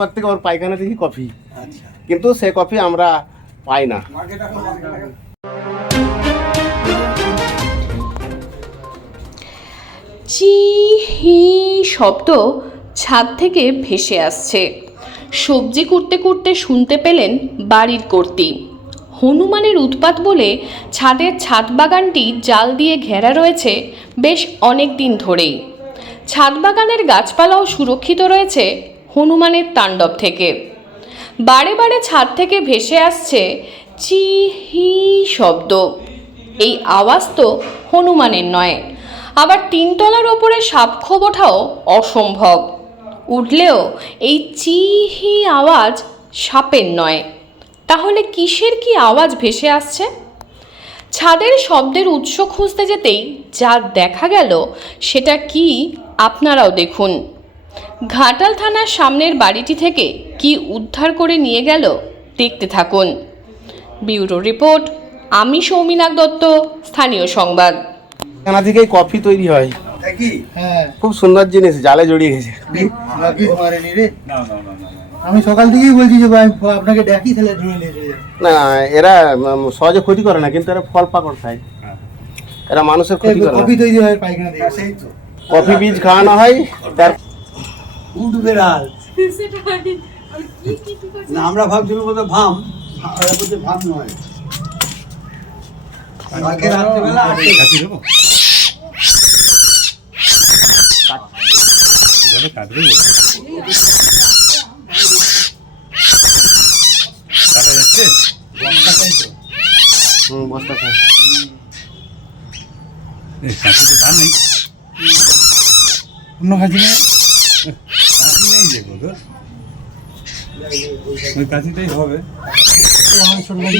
ওর থেকে ওর পায়খানা থেকে কফি। আচ্ছা। কিন্তু সে কফি আমরা পাই না। চি হি শব্দ ছাদ থেকে ভেসে আসছে। সবজি কুটতে কুটতে শুনতে পেলেন বাড়ির কর্তি। হনুমানের উৎপাত বলে ছাদের ছাদ বাগানটি জাল দিয়ে ঘেরা রয়েছে বেশ অনেক দিন ধরেই। ছাদ বাগানের গাছপালাও সুরক্ষিত রয়েছে হনুমানের তাণ্ডব থেকে। বারে বারে ছাদ থেকে ভেসে আসছে চি হি শব্দ। এই আওয়াজ তো হনুমানের নয়। আবার তিনতলার ওপরে সাপখোপ ওঠাও অসম্ভব। উঠলেও এই চিহি আওয়াজ সাপের নয়। তাহলে কিসের কি আওয়াজ ভেসে আসছে? ছাদের শব্দের উৎস খুঁজতে যেতেই যা দেখা গেল, সেটা কি আপনারাও দেখুন। ঘাটাল থানার সামনের বাড়িটি থেকে কি উদ্ধার করে নিয়ে গেল দেখতে থাকুন। ব্যুরো রিপোর্ট আমি সৌমিনাক দত্ত স্থানীয় সংবাদ। পায়খানা থেকেই কফি তৈরি হয়। দেখি? হ্যাঁ। খুব সুন্দর জিনিস জালে জড়িয়ে গেছে। আমি সকাল থেকেই বলছি যে ভাই আপনাকে ডাকি তাহলে ধরে নিয়ে না এরা সহজে ক্ষতি করে না কিন্তু এরা ফল পাকড় খায়। হ্যাঁ। এরা মানুষের ক্ষতি করে কফি তৈরি হয় পায়খানা তো। কফি বীজ খাওয়ানো হয় তার উঠ বেড়াল না আমরা ভাবছিলাম বোধহয় ভাম। বলছে ভাম নয়। কালকে রাত্রিবেলা আটকে গেছে। কাটা যাচ্ছে হুম, বস্তা খায় এই কাশি তো তার নেই অন্য নেই কাশি নেই যে গো তোর। ওই কাশিটাই হবে আমার ছোট ভাই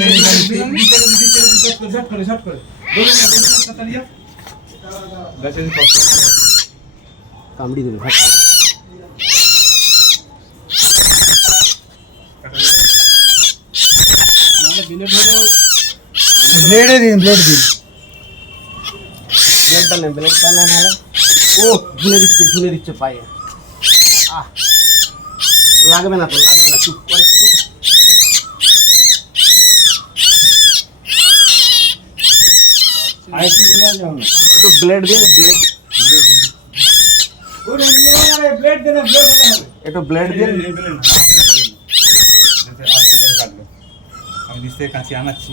কামড়ি দেবে ভাত। ব্লেডে দিন ব্লেড দিন ব্লেডটা নেন ব্লেডটা নেন হলে ও ঝুলে দিচ্ছে ঝুলে দিচ্ছে পায়ে আহ লাগবে না তো লাগবে না চুপ করে। চুপ। একটু ব্লেড দিন ব্লেড একটু ব্লেড দিন আমি নিচ থেকে কাঁচি আনাচ্ছি।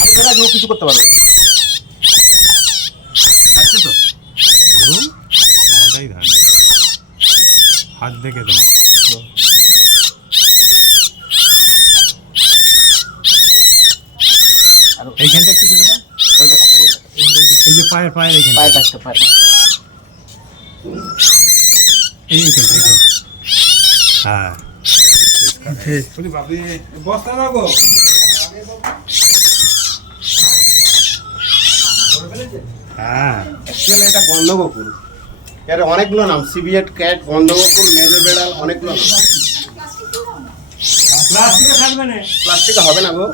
আমি ছাড়া কেউ কিছু করতে পারব না আসছে তো আমারটাই ধারণা হাত দেখে আর। এইখানটা একটু কেটে দাও। এই যে পায়ের পায়ের এইখানটা। পায়ে কাটতে পায়ে এই এইখানটা এইখানটা। হ্যাঁ। বস্তা রাখো হ্যাঁ। অ্যাকচুয়ালি এটা গন্ধগোকুল এর অনেকগুলো নাম সিবিএট ক্যাট গন্ধগোকুল মেজর বেড়াল অনেকগুলো নাম। প্লাস্টিকে হবে না গো।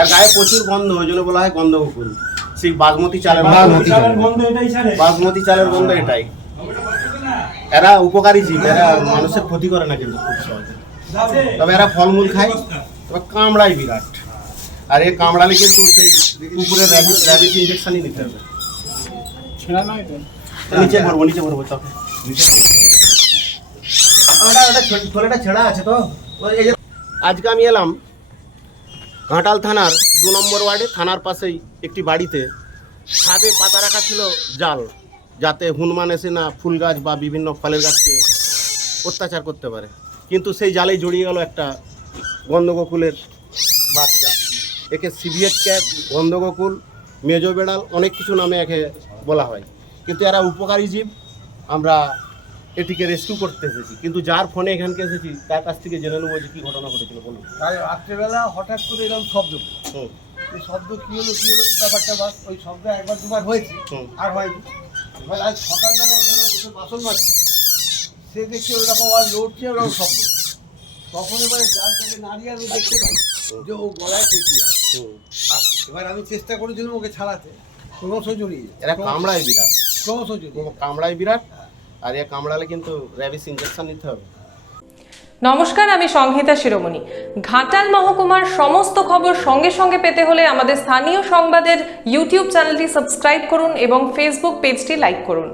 এর গায়ে প্রচুর গন্ধ ওই জন্য বলা হয় গন্ধগোকুল সেই বাসমতি চালের বাসমতি চালের গন্ধ এটাই এরা উপকারী জীব এরা মানুষের ক্ষতি করে না কিন্তু খুব সহজে। তবে এরা ফলমূল খায়। তবে কামড়ায় বিরাট। আর এই কামড়ালে কিন্তু সেই কুকুরের র্যাবিস ইঞ্জেকশনই নিতে হবে। নিচে ভরবো নিচে ভরবো আজকে আমি এলাম ঘাটাল থানার দু নম্বর ওয়ার্ডে, থানার পাশেই একটি বাড়িতে। ছাদে পাতা রাখা ছিল জাল, যাতে হনুমান এসে না ফুল গাছ বা বিভিন্ন ফলের গাছকে অত্যাচার করতে পারে। কিন্তু সেই জালেই জড়িয়ে গেল একটা গন্ধগোকুলের বাচ্চা। একে সিভিয়েট ক্যাট গন্ধগোকুল, মেজো বেড়াল, অনেক কিছু নামে একে বলা হয়। কিন্তু এরা উপকারী জীব। আমরা এটিকে রেস্কিউ করতে এসেছি। কিন্তু যার ফোনে এখানকে এসেছি তার কাছ থেকে জেনে নেব যে কী ঘটনা ঘটেছিল বলুন। রাত্রেবেলা হঠাৎ করে এরকম শব্দ। হুম। এই শব্দ কি হলো কি হলো ব্যাপারটা বাস ওই শব্দ একবার দুবার হয়েছে। আর হয়নি। এবার আজ সকালবেলা এখানে বসে বাসন মাজছে সে দেখছে ওরকম আর লড়ছে ওরকম শব্দ। তখন এবারে জাল থেকে নাড়িয়ে আমি দেখতে পাই যে ও গলায়। হুম। এবার আমি চেষ্টা করেছিলাম ওকে ছাড়াতে ক্রমশ জড়িয়ে এরা কামড়ায় বিরাট। ক্রমশ জড়িয়ে কামড়ায় বিরাট আর এ কামড়ালে কিন্তু র্যাবিস ইঞ্জেকশন নিতে হবে। নমস্কার আমি সংহিতা শিরোমণি। ঘাটাল মহকুমার সমস্ত খবর সঙ্গে সঙ্গে পেতে হলে আমাদের স্থানীয় সংবাদের ইউটিউব চ্যানেলটি সাবস্ক্রাইব করুন এবং ফেসবুক পেজটি লাইক করুন।